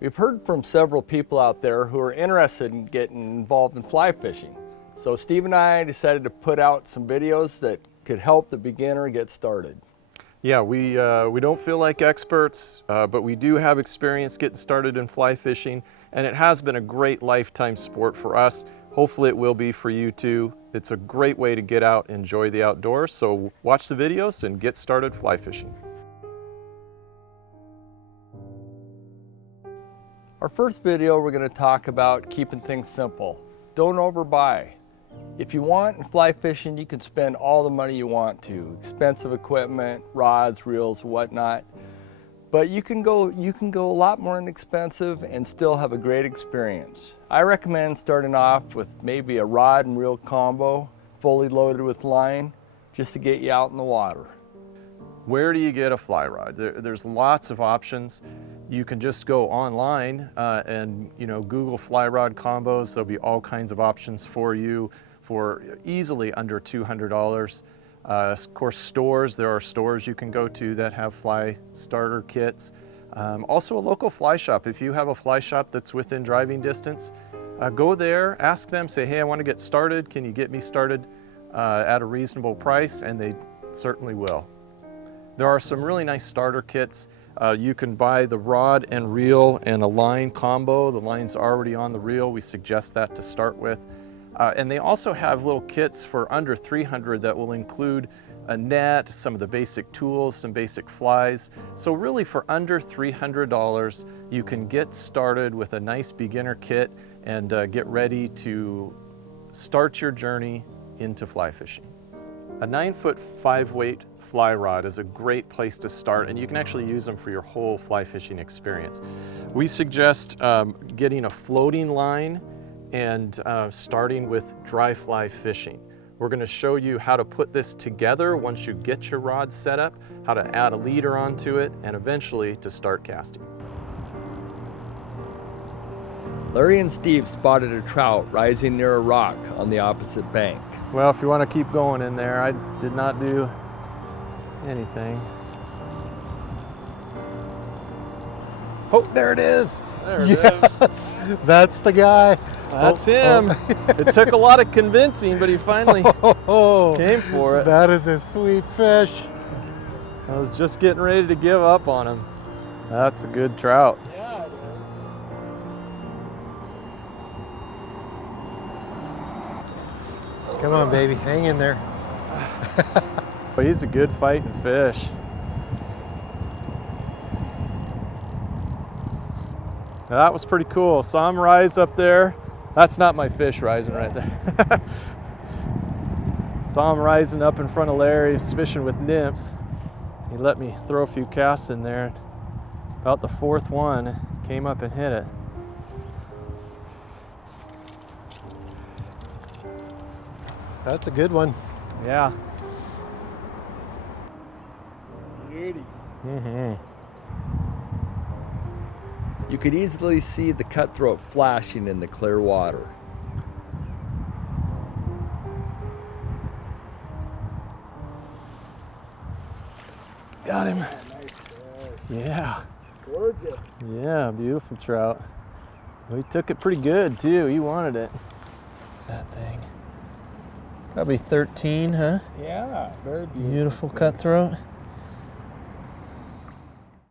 We've heard from several people out there who are interested in getting involved in fly fishing. So Steve and I decided to put out some videos that could help the beginner get started. Yeah, we don't feel like experts, but we do have experience getting started in fly fishing, and it has been a great lifetime sport for us. Hopefully it will be for you too. It's a great way to get out, enjoy the outdoors, so watch the videos and get started fly fishing. Our first video, we're going to talk about keeping things simple. Don't overbuy. If you want in fly fishing, you can spend all the money you want to. Expensive equipment, rods, reels, whatnot. But you can go a lot more inexpensive and still have a great experience. I recommend starting off with maybe a rod and reel combo, fully loaded with line, just to get you out in the water. Where do you get a fly rod? There's lots of options. You can just go online and Google fly rod combos. There'll be all kinds of options for you for easily under $200. Of course, stores, there are stores you can go to that have fly starter kits. Also a local fly shop. If you have a fly shop that's within driving distance, go there, ask them, say, hey, I want to get started. Can you get me started at a reasonable price? And they certainly will. There are some really nice starter kits. You can buy the rod and reel and a line combo. The line's already on the reel. We suggest that to start with. And they also have little kits for under $300 that will include a net, some of the basic tools, some basic flies. So really for under $300, you can get started with a nice beginner kit and get ready to start your journey into fly fishing. A 9-foot 5-weight fly rod is a great place to start, and you can actually use them for your whole fly fishing experience. We suggest getting a floating line and starting with dry fly fishing. We're going to show you how to put this together once you get your rod set up, how to add a leader onto it, and eventually to start casting. Larry and Steve spotted a trout rising near a rock on the opposite bank. Well, if you want to keep going in there, I did not do anything. Oh, there it is. There it yes, is. That's the guy. That's him. It took a lot of convincing, but he finally came for it. That is a sweet fish. I was just getting ready to give up on him. That's a good trout. Yeah, it is. Come on, baby, hang in there. But he's a good fighting fish. Now that was pretty cool. Saw him rise up there. That's not my fish rising right there. Saw him rising up in front of Larry. He's fishing with nymphs. He let me throw a few casts in there. About the fourth one, came up and hit it. That's a good one. Yeah. Beauty. Mm-hmm. You could easily see the cutthroat flashing in the clear water. Got him. Yeah. Gorgeous. Yeah, beautiful trout. Well, he took it pretty good too. He wanted it. That thing. Probably 13, huh? Yeah, very beautiful. Beautiful cutthroat.